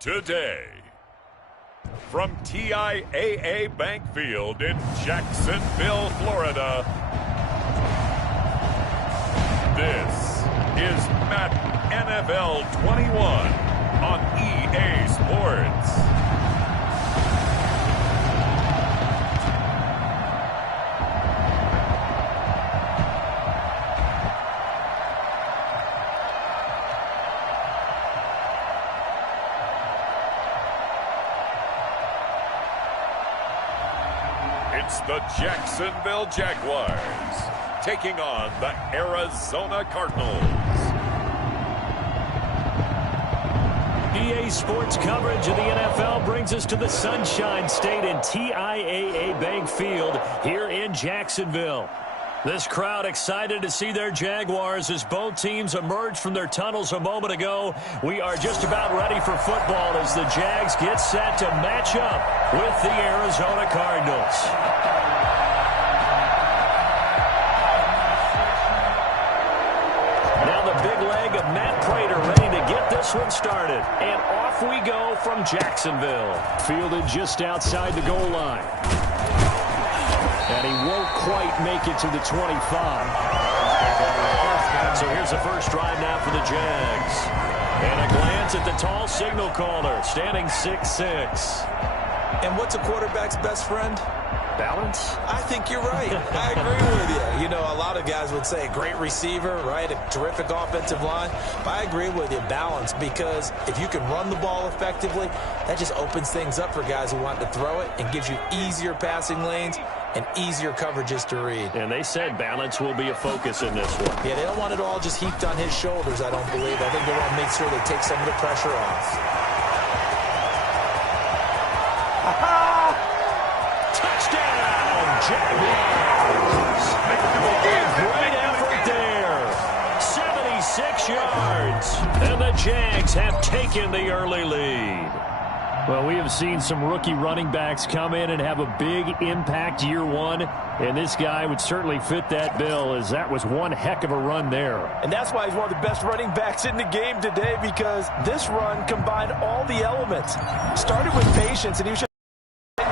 today. From TIAA Bank Field in Jacksonville, Florida, this is Madden NFL 21 on EA Sports. It's the Jacksonville Jaguars taking on the Arizona Cardinals. EA Sports coverage of the NFL brings us to the Sunshine State in TIAA Bank Field here in Jacksonville. This crowd excited to see their Jaguars as both teams emerged from their tunnels a moment ago. We are just about ready for football as the Jags get set to match up with the Arizona Cardinals. Now the big leg of Matt Prater ready to get this one started. And off we go from Jacksonville. Fielded just outside the goal line. And he won't quite make it to the 25. So here's the first drive now for the Jags. And a glance at the tall signal caller, standing 6'6". And what's a quarterback's best friend? Balance? I think you're right. I agree with you. You know, a lot of guys would say a great receiver, right? A terrific offensive line. But I agree with you, balance, because if you can run the ball effectively, that just opens things up for guys who want to throw it and gives you easier passing lanes and easier coverages to read. And they said balance will be a focus in this one. Yeah, they don't want it all just heaped on his shoulders, I don't believe. I think they want to make sure they take some of the pressure off. Touchdown, Jaguars! Great effort there. 76 yards. And the Jags have taken the early lead. Well, we have seen some rookie running backs come in and have a big impact year one, and this guy would certainly fit that bill, as that was one heck of a run there. And that's why he's one of the best running backs in the game today, because this run combined all the elements. Started with patience, and he was just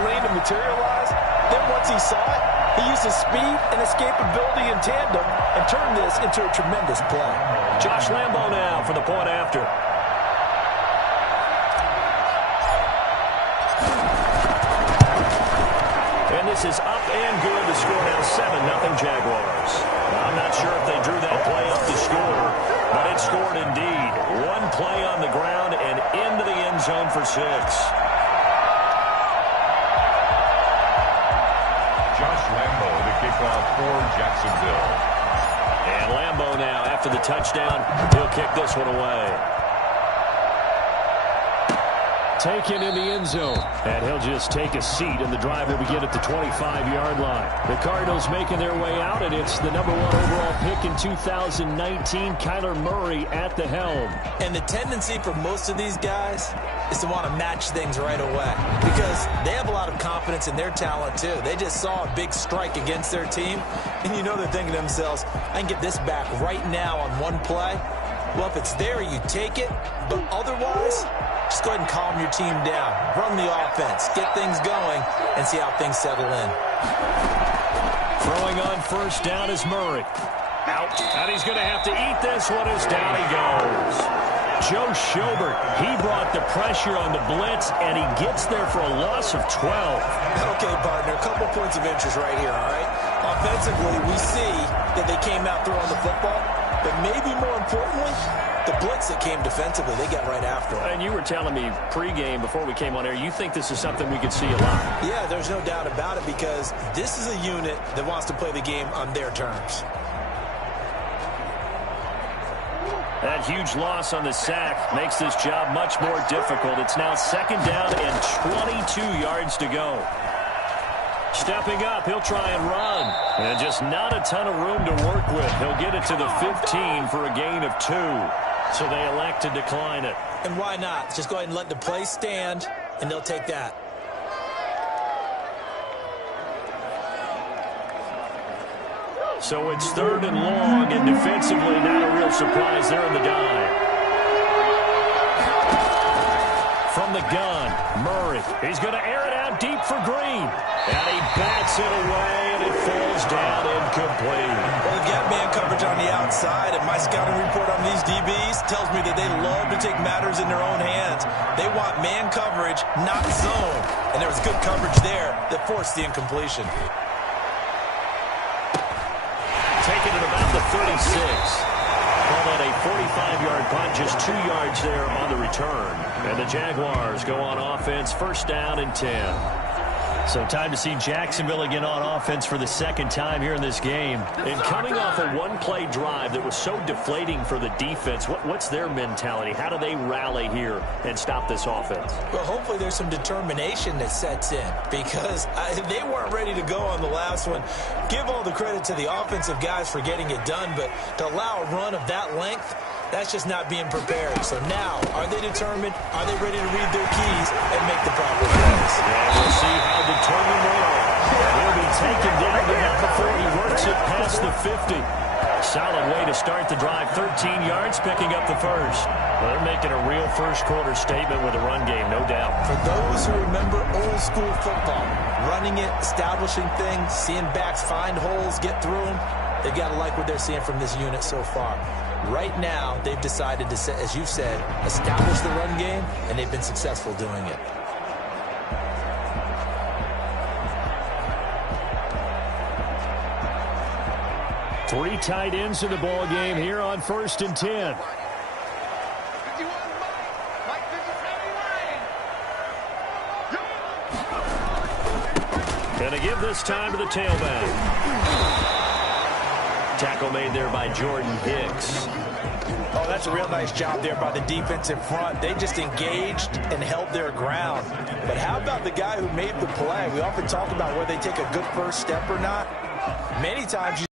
lane to materialize. Then once he saw it, he used his speed and escapability in tandem and turned this into a tremendous play. Josh Lambo now for the point after. This is up and good. The score now 7-0 Jaguars. I'm not sure if they drew that play up to score, but it scored indeed. One play on the ground and into the end zone for 6. Josh Lambo, the kickoff for Jacksonville. And Lambo now, after the touchdown, he'll kick this one away. Taken in the end zone, and he'll just take a seat, and the drive will begin at the 25-yard line. The Cardinals making their way out, and it's the number 1 overall pick in 2019, Kyler Murray at the helm. And the tendency for most of these guys is to want to match things right away, because they have a lot of confidence in their talent too. They just saw a big strike against their team, and you know they're thinking to themselves, I can get this back right now on one play. Well, if it's there, you take it, but otherwise, just go ahead and calm your team down. Run the offense. Get things going and see how things settle in. Throwing on first down is Murray. Out. And he's going to have to eat this one as down he goes. Joe Schobert, he brought the pressure on the blitz, and he gets there for a loss of 12. Okay, partner, a couple points of interest right here, all right? Offensively, we see that they came out throwing the football, but maybe more importantly, the blitz that came defensively, they got right after it. And you were telling me pregame before we came on air, you think this is something we could see a lot. Yeah, there's no doubt about it, because this is a unit that wants to play the game on their terms. That huge loss on the sack makes this job much more difficult. It's now 2nd down and 22 yards to go. Stepping up, he'll try and run. And just not a ton of room to work with. He'll get it to the 15 for a gain of 2. So they elect to decline it. And why not? Just go ahead and let the play stand, and they'll take that. So it's 3rd and long, and defensively not a real surprise there in the dive. From Murray, he's going to air it out deep for Green. And he bats it away, and it falls down incomplete. Well, they've got man coverage on the outside, and my scouting report on these DBs tells me that they love to take matters in their own hands. They want man coverage, not zone. And there was good coverage there that forced the incompletion. Taken at about the 36. Call that a 45-yard punt, just 2 yards there on the return. And the Jaguars go on offense, first down and 10. So time to see Jacksonville again on offense for the second time here in this game. And coming off a one-play drive that was so deflating for the defense, what's their mentality? How do they rally here and stop this offense? Well, hopefully there's some determination that sets in because they weren't ready to go on the last one. Give all the credit to the offensive guys for getting it done, but to allow a run of that length, that's just not being prepared. So now, are they determined? Are they ready to read their keys and make the proper plays? And we'll see how determined they are. He'll be taken down, but not before he works it past the 50. Solid way to start the drive. 13 yards, picking up the first. Well, they're making a real first-quarter statement with a run game, no doubt. For those who remember old-school football, running it, establishing things, seeing backs find holes, get through them, they've got to like what they're seeing from this unit so far. Right now, they've decided to, as you said, establish the run game, and they've been successful doing it. Three tight ends in the ball game here on 1st and 10. Gonna give this time to the tailback. Tackle made there by Jordan Hicks. Oh, that's a real nice job there by the defensive front. They just engaged and held their ground. But how about the guy who made the play? We often talk about whether they take a good first step or not. Many times you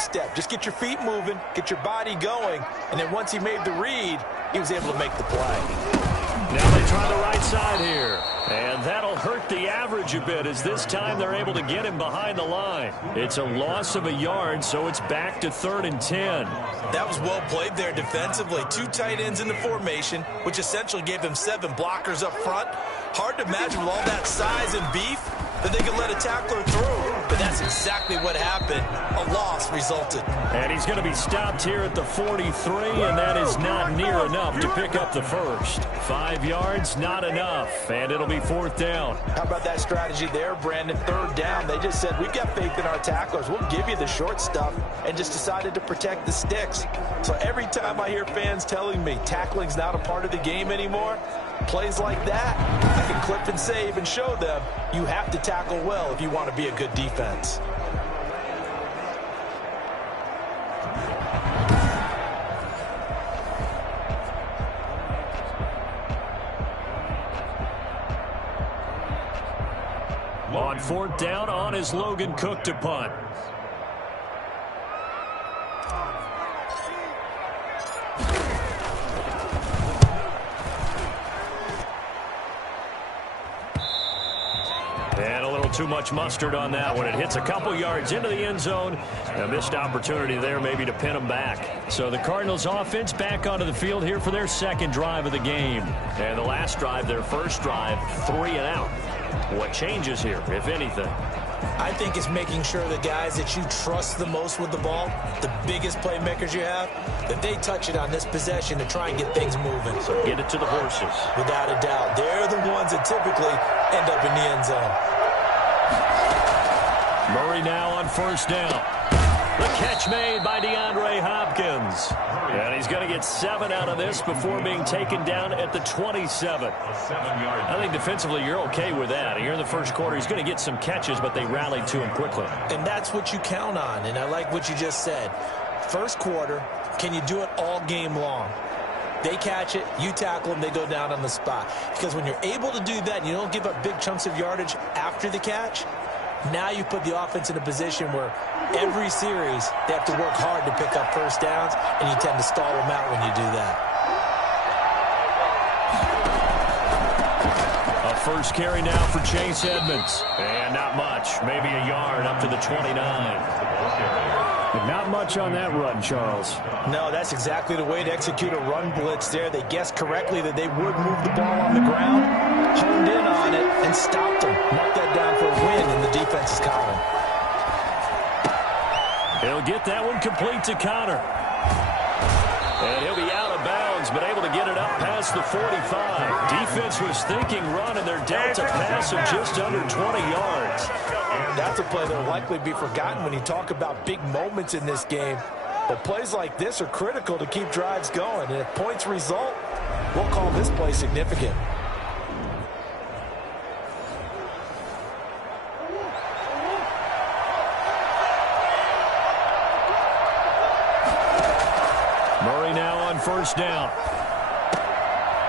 step. Just get your feet moving, get your body going, and then once he made the read, he was able to make the play. Now they try the right side here. And that'll hurt the average a bit as this time they're able to get him behind the line. It's a loss of a yard, so it's back to 3rd and 10. That was well played there defensively. 2 tight ends in the formation, which essentially gave them 7 blockers up front. Hard to imagine with all that size and beef that they could let a tackler through. But that's exactly what happened. A loss resulted. And he's going to be stopped here at the 43, and that is not near enough to pick up the first. 5 yards, not enough, and it'll be 4th down. How about that strategy there, Brandon? 3rd down. They just said, we've got faith in our tacklers. We'll give you the short stuff, and just decided to protect the sticks. So every time I hear fans telling me tackling's not a part of the game anymore, plays like that, I can clip and save and show them you have to tackle well if you want to be a good defense. On 4th down, on is Logan Cook to punt. And a little too much mustard on that one. It hits a couple yards into the end zone. A missed opportunity there maybe to pin them back. So the Cardinals offense back onto the field here for their second drive of the game. And the last drive, their first drive, 3 and out. What changes here, if anything? I think it's making sure the guys that you trust the most with the ball, the biggest playmakers you have, that they touch it on this possession to try and get things moving. So get it to the horses. Without a doubt. They're the ones that typically end up in the end zone. Murray now on 1st down. The catch made by DeAndre Hopkins. And he's going to get 7 out of this before being taken down at the 27. I think defensively you're okay with that. Here in the first quarter, he's going to get some catches, but they rallied to him quickly. And that's what you count on, and I like what you just said. First quarter, can you do it all game long? They catch it, you tackle them, they go down on the spot. Because when you're able to do that and you don't give up big chunks of yardage after the catch, now you put the offense in a position where every series they have to work hard to pick up first downs, and you tend to stall them out when you do that. A first carry now for Chase Edmonds. And not much. Maybe a yard up to the 29. But not much on that run, Charles. No, that's exactly the way to execute a run blitz there. They guessed correctly that they would move the ball on the ground, honed in on it, and stopped them. Marked that down for a win in the defense's column. He'll get that one complete to Connor. And he'll be out of bounds, but able to get it up past the 45. Defense was thinking run, and they're dealt a pass of just under 20 yards. That's a play that will likely be forgotten when you talk about big moments in this game. But plays like this are critical to keep drives going. And if points result, we'll call this play significant. Murray now on first down.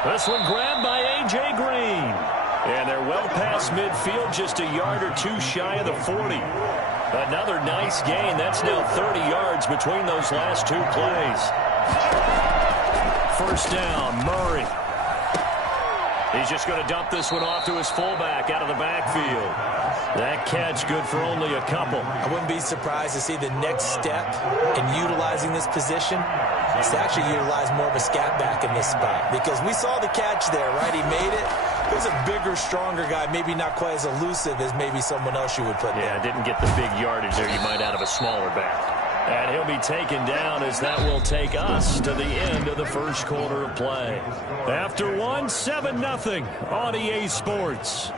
This one grabbed by A.J. Green. And they're well past midfield, just a yard or two shy of the 40. Another nice gain. That's now 30 yards between those last two plays. First down, Murray. He's just going to dump this one off to his fullback out of the backfield. That catch good for only a couple. I wouldn't be surprised to see the next step in utilizing this position is to actually utilize more of a scat back in this spot. Because we saw the catch there, right? He made it. He was a bigger, stronger guy, maybe not quite as elusive as maybe someone else you would put there. Yeah, didn't get the big yardage there you might out of a smaller back. And he'll be taken down as that will take us to the end of the first quarter of play. After one, 7-0 on EA Sports.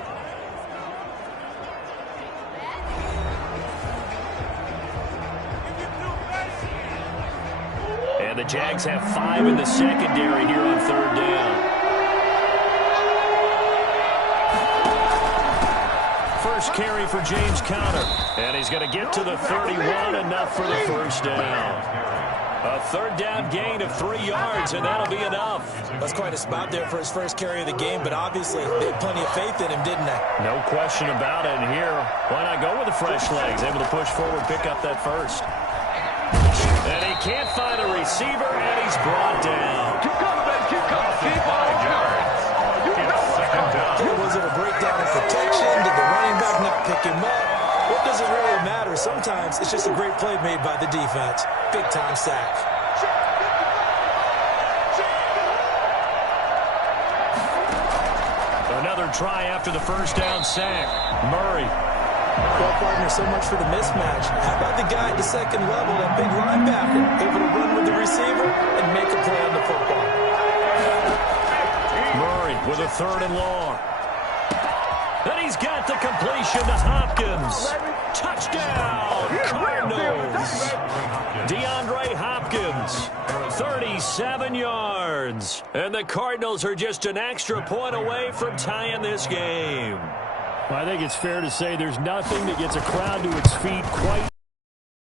And the Jags have 5 in the secondary here on third down. First carry for James Conner. And he's going to get to the 31, enough for the first down. A third down gain of 3 yards, and that'll be enough. That's quite a spot there for his first carry of the game, but obviously they had plenty of faith in him, didn't they? No question about it. And here, why not go with the fresh legs? Able to push forward, pick up that first. And he can't find a receiver, and he's brought down. Keep coming, man. Keep coming. Keep 5 yards. Was it a breakdown in protection? Did the running back not pick him up? What does it really matter? Sometimes it's just a great play made by the defense. Big-time sack. Another try after the first down sack. Murray. Well, partner, so much for the mismatch. How about the guy at the second level, that big linebacker, able to run with the receiver and make a play on the football? Murray with a third and long. And he's got the completion to Hopkins. Touchdown, Cardinals. DeAndre Hopkins, 37 yards. And the Cardinals are just an extra point away from tying this game. Well, I think it's fair to say there's nothing that gets a crowd to its feet quite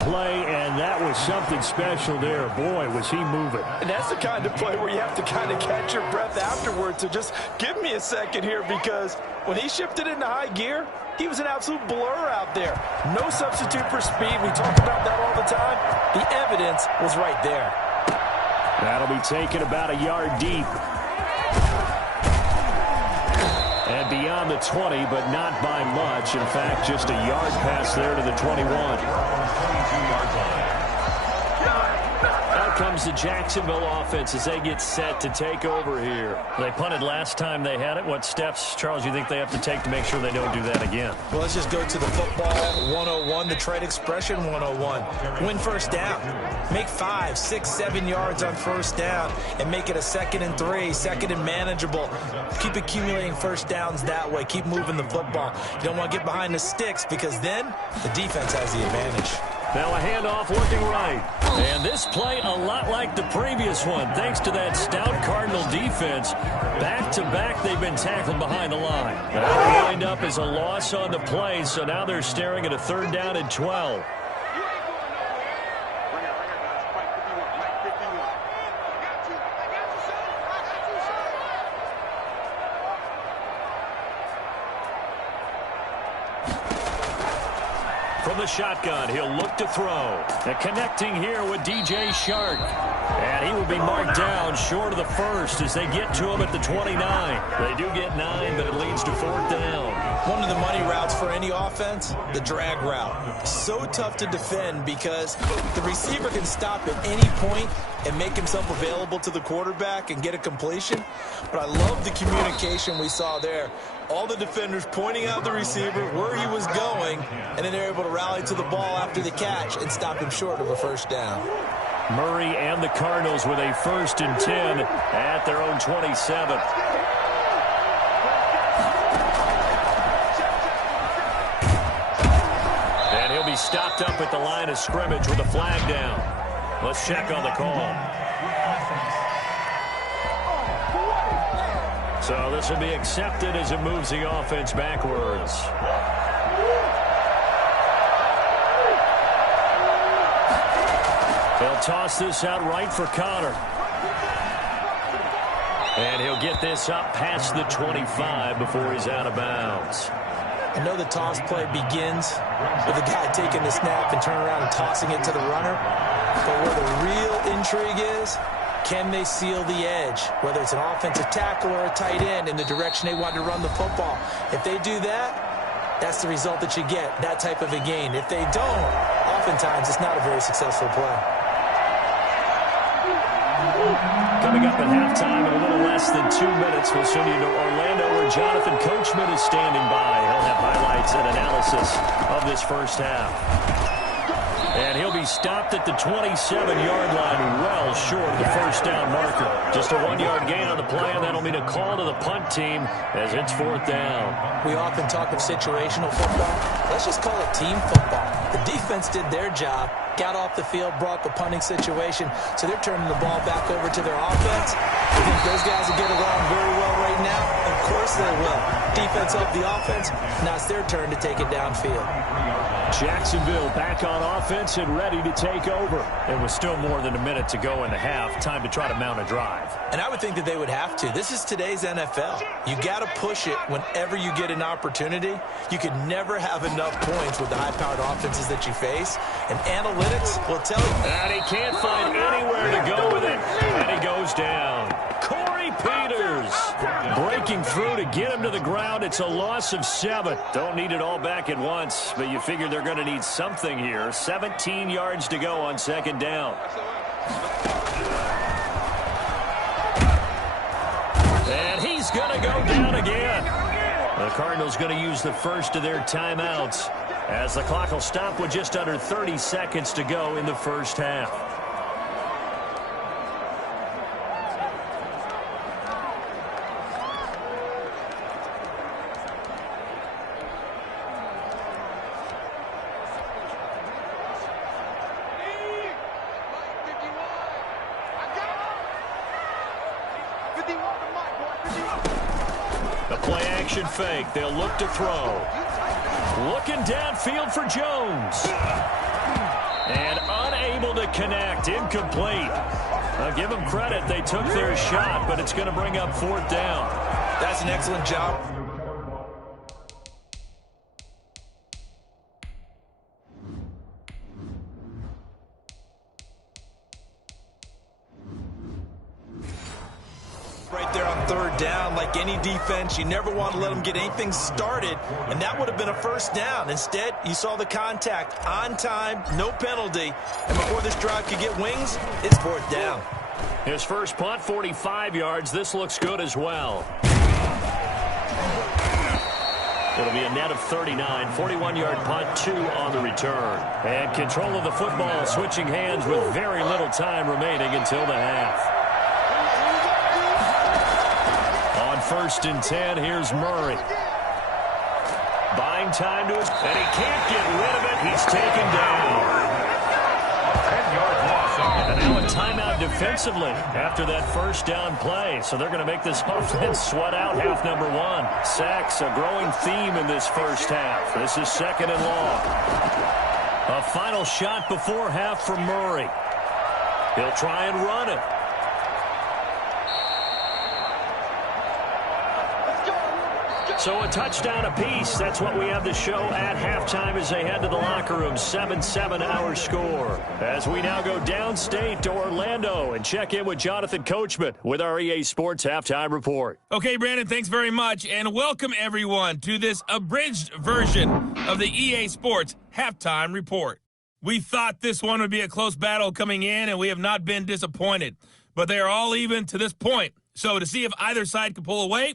play, and that was something special there. Boy, was he moving. And that's the kind of play where you have to kind of catch your breath afterwards. So just give me a second here, because when he shifted into high gear, he was an absolute blur out there. No substitute for speed. We talk about that all the time. The evidence was right there. That'll be taken about a yard deep. And beyond the 20, but not by much. In fact, just a yard pass there to the 21. Out comes the Jacksonville offense as they get set to take over here. They punted last time they had it. What steps, Charles, you think they have to take to make sure they don't do that again? Well, let's just go to the football 101, the trade expression 101. Win first down. Make 5, 6, 7 yards on first down and make it a 2nd and 3, 2nd and manageable. Keep accumulating first downs that way. Keep moving the football. You don't want to get behind the sticks, because then the defense has the advantage. Now a handoff looking right. And this play a lot like the previous one, thanks to that stout Cardinal defense. Back-to-back, they've been tackled behind the line. That lined up as a loss on the play, so now they're staring at a third down and 12. from the shotgun. He'll look to throw. And connecting here with DJ Shark. And he will be marked down short of the first as they get to him at the 29. They do get 9, but it leads to 4th down. One of the money routes for any offense, the drag route. So tough to defend because the receiver can stop at any point and make himself available to the quarterback and get a completion. But I love the communication we saw there. All the defenders pointing out the receiver, where he was going, and then they're able to rally to the ball after the catch and stop him short of a first down. Murray and the Cardinals with a 1st and 10 at their own 27. And he'll be stopped up at the line of scrimmage with a flag down. Let's check on the call. So this will be accepted as it moves the offense backwards. They'll toss this out right for Connor. And he'll get this up past the 25 before he's out of bounds. I know the toss play begins with the guy taking the snap and turning around and tossing it to the runner. But where the real intrigue is, can they seal the edge? Whether it's an offensive tackle or a tight end in the direction they want to run the football. If they do that, that's the result that you get, that type of a gain. If they don't, oftentimes it's not a very successful play. Coming up at halftime in a little less than 2 minutes, we'll send you to Orlando where Jonathan Coachman is standing by. He'll have highlights and analysis of this first half. And he'll be stopped at the 27-yard line, well short of the first down marker. Just a 1-yard gain on the play, and that'll mean a call to the punt team as it's 4th down. We often talk of situational football. Let's just call it team football. The defense did their job, got off the field, brought the punting situation, so they're turning the ball back over to their offense. I think those guys will get along very well right now. Of course they will. Defense helped the offense. Now it's their turn to take it downfield. Jacksonville back on offense and ready to take over. It was still more than a minute to go in the half. Time to try to mount a drive. And I would think that they would have to. This is today's NFL. You got to push it whenever you get an opportunity. You can never have enough points with the high-powered offenses that you face. And analytics will tell you. And he can't find anywhere to go with it. And he goes down. Corey Peters breaking through to get him to the ground. It's a loss of 7. Don't need it all back at once, but you figure they're going to need something here. 17 yards to go on 2nd down. And he's going to go down again. The Cardinals going to use the first of their timeouts as the clock will stop with just under 30 seconds to go in the first half. The play-action fake. They'll look to throw. Looking downfield for Jones. And unable to connect. Incomplete. I'll give them credit. They took their shot, but it's going to bring up 4th down. That's an excellent job. Right there on 3rd down, like any defense, you never want to let them get anything started, and that would have been a first down. Instead, you saw the contact on time, no penalty, and before this drive could get wings, it's 4th down. His first punt, 45 yards. This looks good as well. It'll be a net of 39, 41-yard punt, 2 on the return. And control of the football, switching hands with very little time remaining until the half. On 1st and 10, here's Murray. Buying time to his, and he can't get rid of it. He's taken down. 10-yard loss on And now a timeout defensively after that first down play. So they're going to make this offense sweat out half number 1. Sacks, a growing theme in this first half. This is 2nd and long. A final shot before half from Murray. He'll try and run it. So a touchdown apiece. That's what we have to show at halftime as they head to the locker room. 7-7 our score. As we now go downstate to Orlando and check in with Jonathan Coachman with our EA Sports Halftime Report. Okay, Brandon, thanks very much, and welcome everyone to this abridged version of the EA Sports Halftime Report. We thought this one would be a close battle coming in, and we have not been disappointed. But they are all even to this point. So to see if either side can pull away,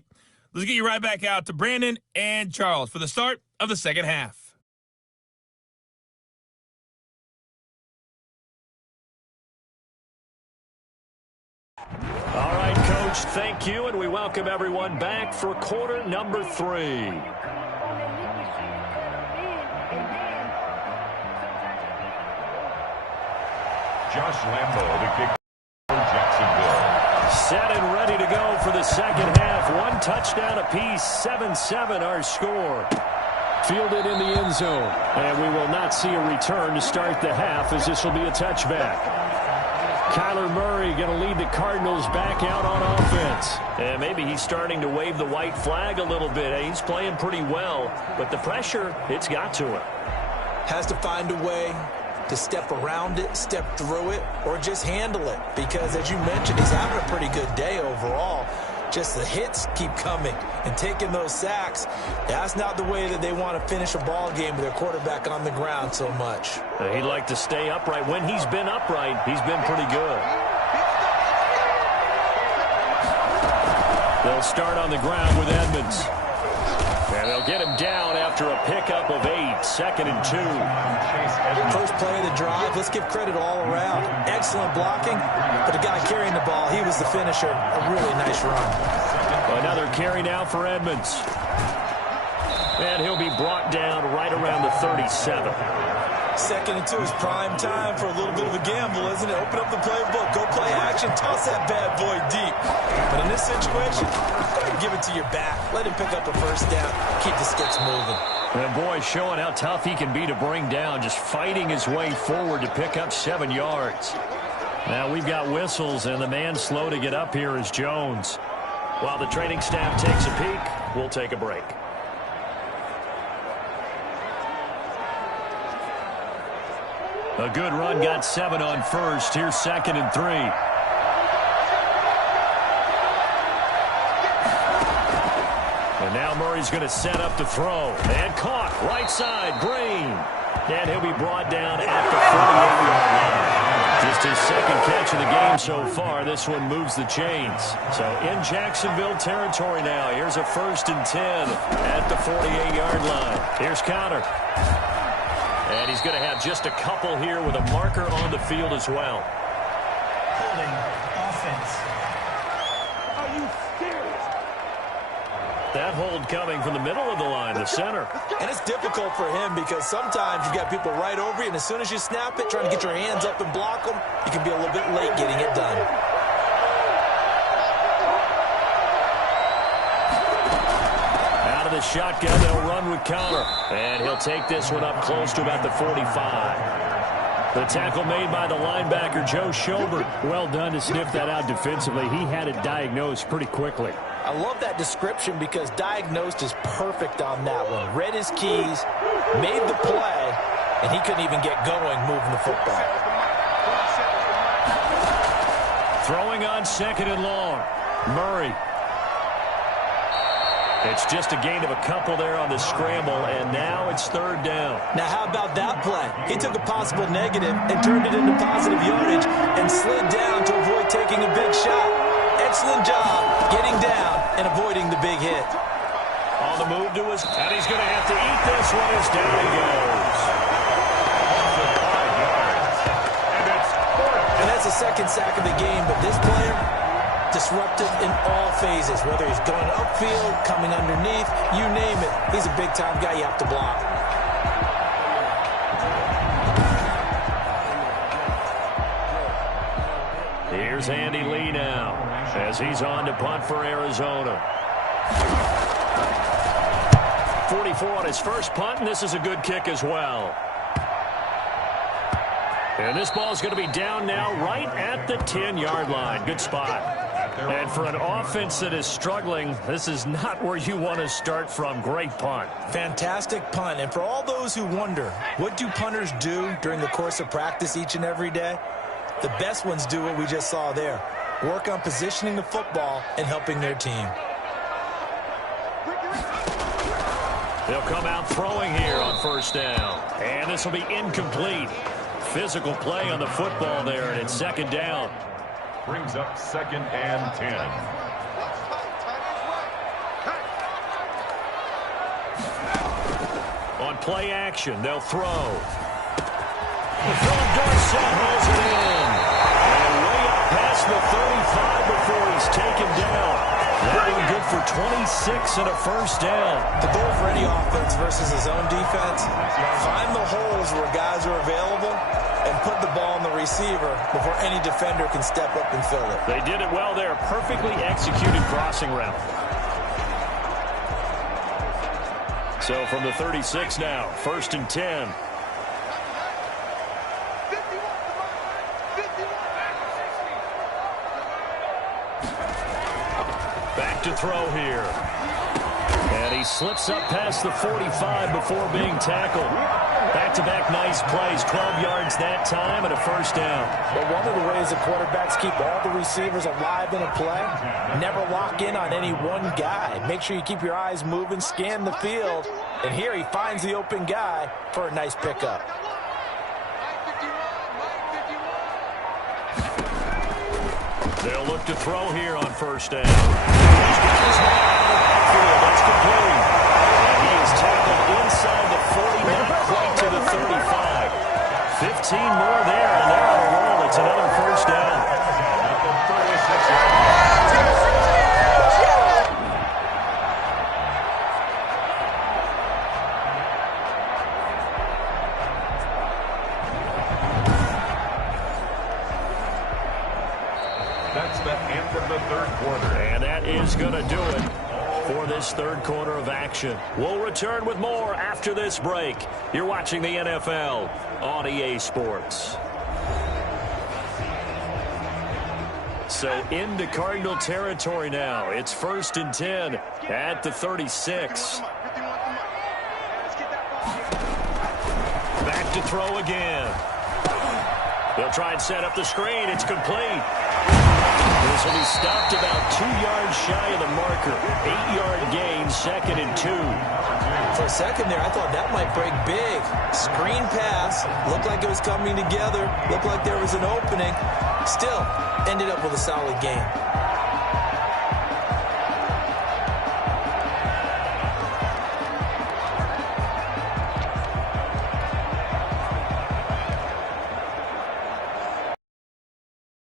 let's get you right back out to Brandon and Charles for the start of the second half. All right, Coach, thank you, and we welcome everyone back for quarter number 3. Josh Lambo, the kick for Jacksonville. Set and ready to go for the second half. One touchdown apiece, 7-7 our score. Fielded in the end zone. And we will not see a return to start the half as this will be a touchback. Kyler Murray going to lead the Cardinals back out on offense. And maybe he's starting to wave the white flag a little bit. He's playing pretty well, but the pressure, it's got to him. Has to find a way to step around it, step through it, or just handle it. Because, as you mentioned, he's having a pretty good day overall. Just the hits keep coming and taking those sacks. That's not the way that they want to finish a ball game with their quarterback on the ground so much. He'd like to stay upright. When he's been upright, he's been pretty good. They'll start on the ground with Edmonds. And they'll get him down after a pickup of 8, 2nd and 2. First play of the drive, let's give credit all around. Excellent blocking, but the guy carrying the ball, he was the finisher. A really nice run. Another carry now for Edmonds. And he'll be brought down right around the 37. 2nd and 2 is prime time for a little bit of a gamble, isn't it? Open up the playbook, go play action, toss that bad boy deep. But in this situation, go ahead and give it to your back. Let him pick up a first down, keep the sticks moving. And boy, showing how tough he can be to bring down, just fighting his way forward to pick up 7 yards. Now we've got whistles, and the man slow to get up here is Jones. While the training staff takes a peek, we'll take a break. A good run, got 7 on first. Here's 2nd and 3. And now Murray's going to set up to throw. And caught, right side, Green. And he'll be brought down at the 48-yard line. Just his second catch of the game so far. This one moves the chains. So in Jacksonville territory now. Here's a 1st and 10 at the 48-yard line. Here's Connor. And he's going to have just a couple here with a marker on the field as well. Holding offense. Are you serious? That hold coming from the middle of the line, the center. And it's difficult for him because sometimes you've got people right over you, and as soon as you snap it, trying to get your hands up and block them, you can be a little bit late getting it done. The shotgun, they'll run with Connor. And he'll take this one up close to about the 45. The tackle made by the linebacker, Joe Schobert. Well done to sniff that out defensively. He had it diagnosed pretty quickly. I love that description because diagnosed is perfect on that one. Read his keys, made the play, and he couldn't even get going moving the football. Throwing on 2nd and long. Murray. It's just a gain of a couple there on the scramble, and now it's 3rd down. Now, how about that play? He took a possible negative and turned it into positive yardage and slid down to avoid taking a big shot. Excellent job getting down and avoiding the big hit. On the move to his, and he's going to have to eat this one as down he goes. And that's the 2nd sack of the game, but this player, disruptive in all phases, whether he's going upfield, coming underneath, you name it. He's a big-time guy you have to block. Here's Andy Lee now as he's on to punt for Arizona. 44 on his first punt, and this is a good kick as well. And this ball is going to be down now right at the 10-yard line. Good spot. And for an offense that is struggling, this is not where you want to start from. Great punt. Fantastic punt. And for all those who wonder, what do punters do during the course of practice each and every day? The best ones do what we just saw there. Work on positioning the football and helping their team. They'll come out throwing here on first down. And this will be incomplete. Physical play on the football there, and it's second down. Brings up 2nd and 10. On play action, they'll throw. The throw, Dorsett holds it in. And way up past the 35 before he's taken down. That one good for 26 and a first down. The goal for any offense versus his own defense, find the holes where guys are available and put the ball on the receiver before any defender can step up and fill it. They did it well there. Perfectly executed crossing route. So from the 36 now, 1st and 10. Back to throw here. And he slips up past the 45 before being tackled. Back-to-back nice plays, 12 yards that time and a first down. But one of the ways the quarterbacks keep all the receivers alive in a play, never lock in on any one guy. Make sure you keep your eyes moving, scan the field, and here he finds the open guy for a nice pickup. They'll look to throw here on first down. He's got his man out of the backfield. That's complete. And he is tackled inside the 40, not quite to the 35. 15 more there, and they're on a roll. It's another first down. At the 36-yard line. That's the end of the third quarter. And that is going to do it for this third quarter of action. We'll return with more after this break. You're watching the NFL on EA Sports. So into Cardinal territory now. It's 1st and 10 at the 36. Back to throw again. They'll try and set up the screen. It's complete. This will be stopped about 2 yards shy of the marker. 8-yard gain, 2nd and 2. For a second there, I thought that might break big. Screen pass. Looked like it was coming together. Looked like there was an opening. Still, ended up with a solid gain.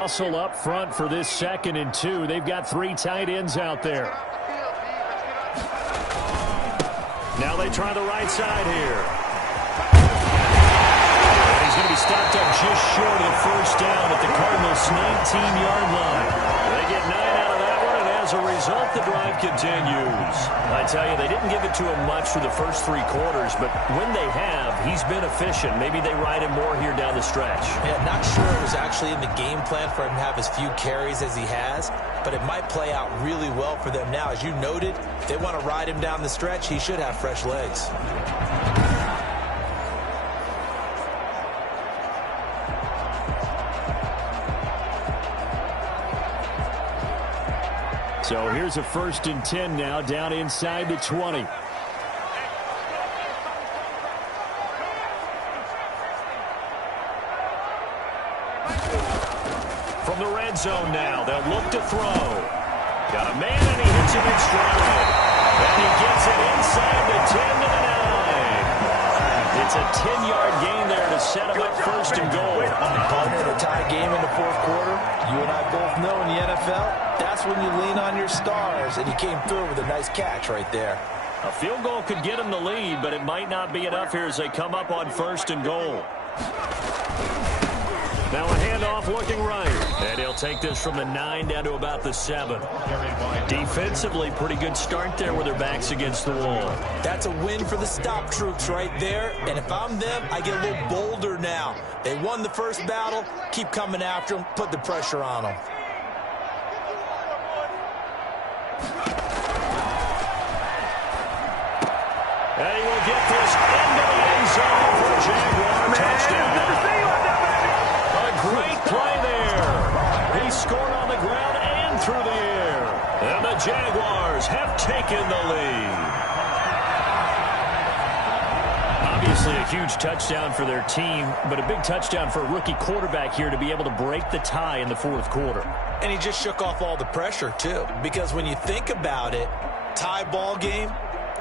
Hustle up front for this 2nd and 2. They've got 3 tight ends out there. Now they try the right side here. And he's going to be stopped up just short of the first down at the Cardinals' 19-yard line. They get 9 out of that one, and as a result, the drive continues. I tell you, they didn't give it to him much for the first 3 quarters, but when they have, he's been efficient. Maybe they ride him more here down the stretch. Yeah, not sure it was actually in the game plan for him to have as few carries as he has, but it might play out really well for them now. As you noted, if they want to ride him down the stretch, he should have fresh legs. So here's a 1st and 10 now down inside the 20. From the red zone now, they'll look to throw. Got a man, and he hits him in stride. And he gets it inside the 10 to the 9. It's a 10-yard gain there to set him up 1st and goal. Partner in a tie game in the 4th quarter. You and I both know in the NFL, that's when you lean on your stars, and he came through with a nice catch right there. A field goal could get him the lead, but it might not be enough here as they come up on 1st and goal. Now a handoff looking right. And he'll take this from the 9 down to about the 7. Defensively, pretty good start there with their backs against the wall. That's a win for the stop troops right there. And if I'm them, I get a little bolder now. They won the first battle. Keep coming after them. Put the pressure on them. And he will get this into the end zone for a Jaguar touchdown. A great play there. He scored on the ground and through the air. And the Jaguars have taken the lead. Obviously a huge touchdown for their team, but a big touchdown for a rookie quarterback here to be able to break the tie in the fourth quarter. And he just shook off all the pressure, too. Because when you think about it, tie ball game,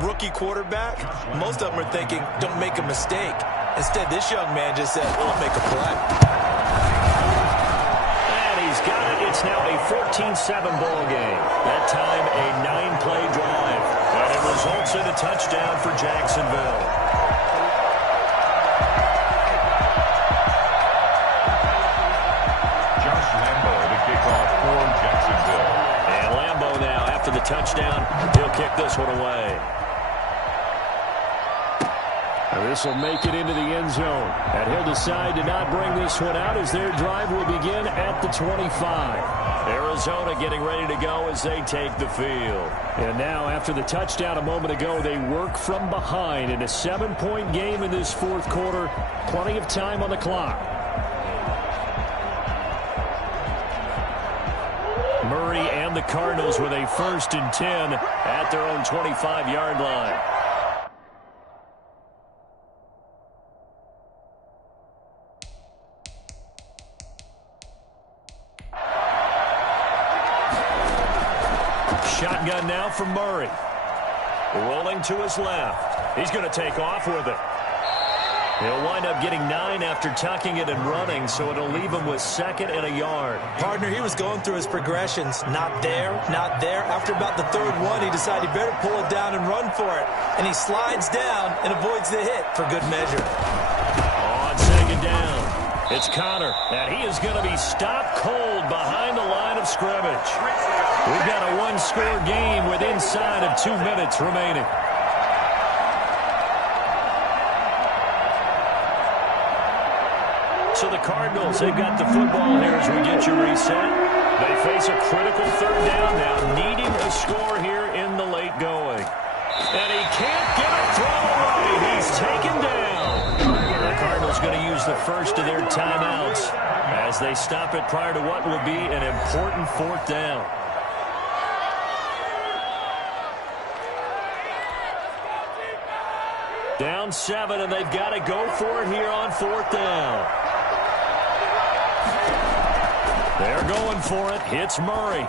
rookie quarterback, most of them are thinking, don't make a mistake. Instead, this young man just said, I'll make a play. And he's got it. It's now a 14-7 ball game. That time, a 9-play drive. And it results in a touchdown for Jacksonville. And Lambeau now, after the touchdown, he'll kick this one away. This will make it into the end zone. And he'll decide to not bring this one out as their drive will begin at the 25. Arizona getting ready to go as they take the field. And now, after the touchdown a moment ago, they work from behind in a 7-point game in this fourth quarter. Plenty of time on the clock. Murray and the Cardinals with a 1st and 10 at their own 25-yard line. Shotgun now from Murray. Rolling to his left. He's going to take off with it. He'll wind up getting 9 after tucking it and running, so it'll leave him with 2nd and a yard. Partner, he was going through his progressions. Not there, not there. After about the 3rd one, he decided he better pull it down and run for it. And he slides down and avoids the hit for good measure. On 2nd down, it's Connor. And he is going to be stopped cold behind the line of scrimmage. We've got a 1-score game with inside of 2 minutes remaining. So the Cardinals, they've got the football here as we get you reset. They face a critical 3rd down now, needing a score here in the late going. And he can't get a throw away. He's taken down. The Cardinals going to use the first of their timeouts as they stop it prior to what will be an important 4th down. Down 7, and they've got to go for it here on 4th down. They're going for it. It's Murray.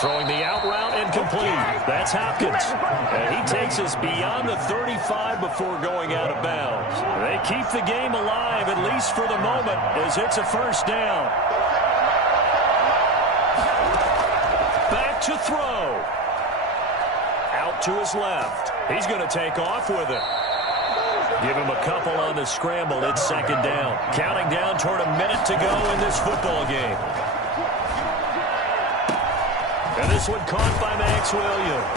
Throwing the out route and complete. That's Hopkins. And he takes us beyond the 35 before going out of bounds. They keep the game alive, at least for the moment, as it's a 1st down. Back to throw. Out to his left. He's going to take off with it. Give him a couple on the scramble. It's 2nd down. Counting down toward a minute to go in this football game. And this one caught by Max Williams.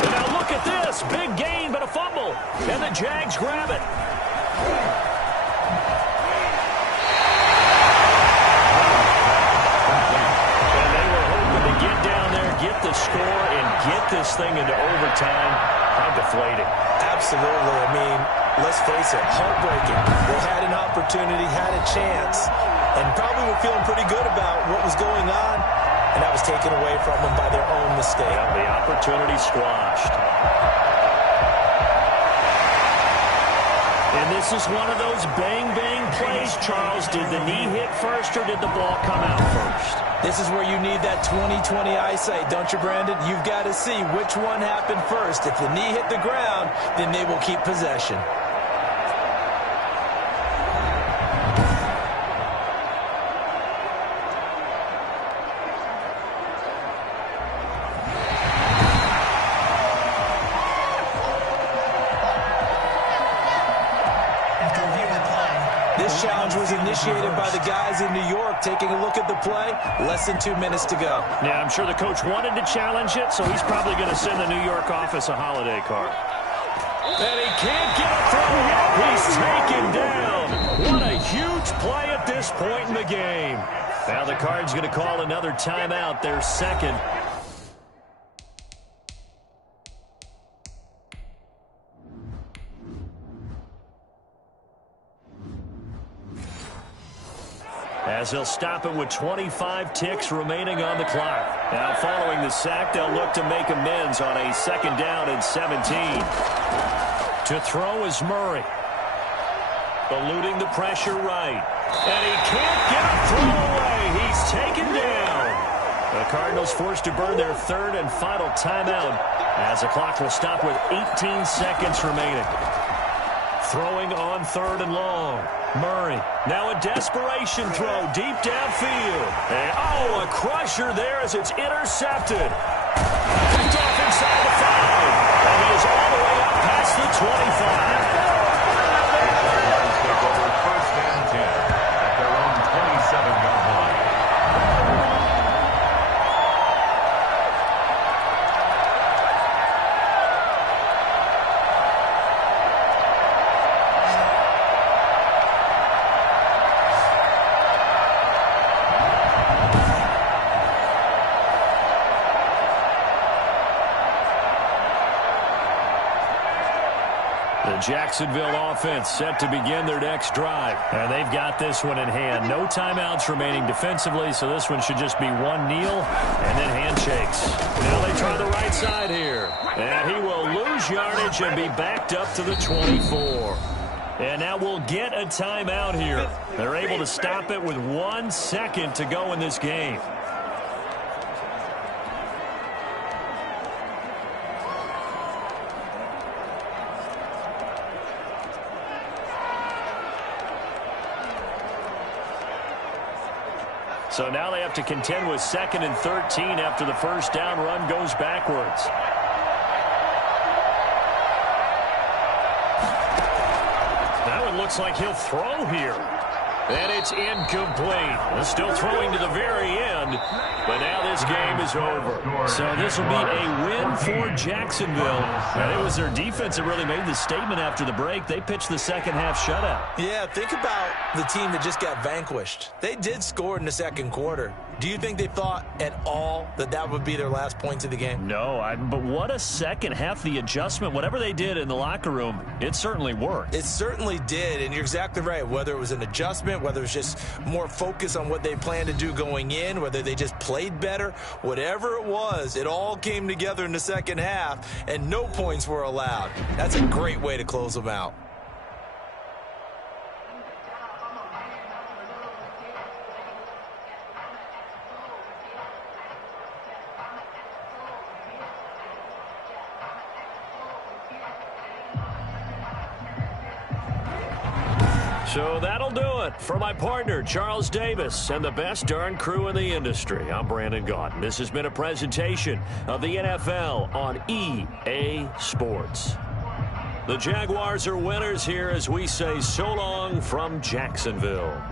And now look at this. Big gain, but a fumble. And the Jags grab it. And they were hoping to get down there, get the score, and get this thing into overtime. How deflating. Absolutely. I mean, let's face it, heartbreaking. They had an opportunity, had a chance, and probably were feeling pretty good about what was going on, and that was taken away from them by their own mistake. Yeah, the opportunity squashed. And this is one of those bang-bang plays, Charles. Did the knee hit first or did the ball come out first? This is where you need that 20/20 eyesight, don't you, Brandon? You've got to see which one happened first. If the knee hit the ground, then they will keep possession. This challenge was initiated by the guys in New York. Taking a look at the play, less than 2 minutes to go. Yeah, I'm sure the coach wanted to challenge it, so he's probably going to send the New York office a holiday card. And he can't get a throw yet. He's taken down. What a huge play at this point in the game. Now the Cards going to call another timeout, their 2nd. as they'll stop it with 25 ticks remaining on the clock. Now, following the sack, they'll look to make amends on a 2nd down and 17. To throw is Murray. Eluding the pressure right. And he can't get a throw away. He's taken down. The Cardinals forced to burn their 3rd and final timeout as the clock will stop with 18 seconds remaining. Throwing on 3rd and long. Murray, now a desperation throw deep downfield. And, a crusher there as it's intercepted. Picked off inside the 5. And he is all the way up past the 25. Take over 1st and 10 at their own 27-yard line. Jacksonville offense set to begin their next drive. And they've got this one in hand. No timeouts remaining defensively, so this one should just be one kneel and then handshakes. Now they try the right side here. And he will lose yardage and be backed up to the 24. And now we'll get a timeout here. They're able to stop it with 1 second to go in this game. So now they have to contend with 2nd and 13 after the 1st down run goes backwards. That one looks like he'll throw here. And it's incomplete. Still throwing to the very end, but now this game is over. So this will be a win for Jacksonville. And it was their defense that really made the statement after the break. They pitched the 2nd half shutout. Yeah, think about the team that just got vanquished. They did score in the 2nd quarter. Do you think they thought at all that that would be their last points of the game? No, but what a 2nd half. The adjustment, whatever they did in the locker room, it certainly worked. It certainly did, and you're exactly right. Whether it was an adjustment, whether it was just more focus on what they planned to do going in, whether they just played better, whatever it was, it all came together in the 2nd half, and no points were allowed. That's a great way to close them out. So that'll do it for my partner, Charles Davis, and the best darn crew in the industry. I'm Brandon Gaudin. This has been a presentation of the NFL on EA Sports. The Jaguars are winners here as we say so long from Jacksonville.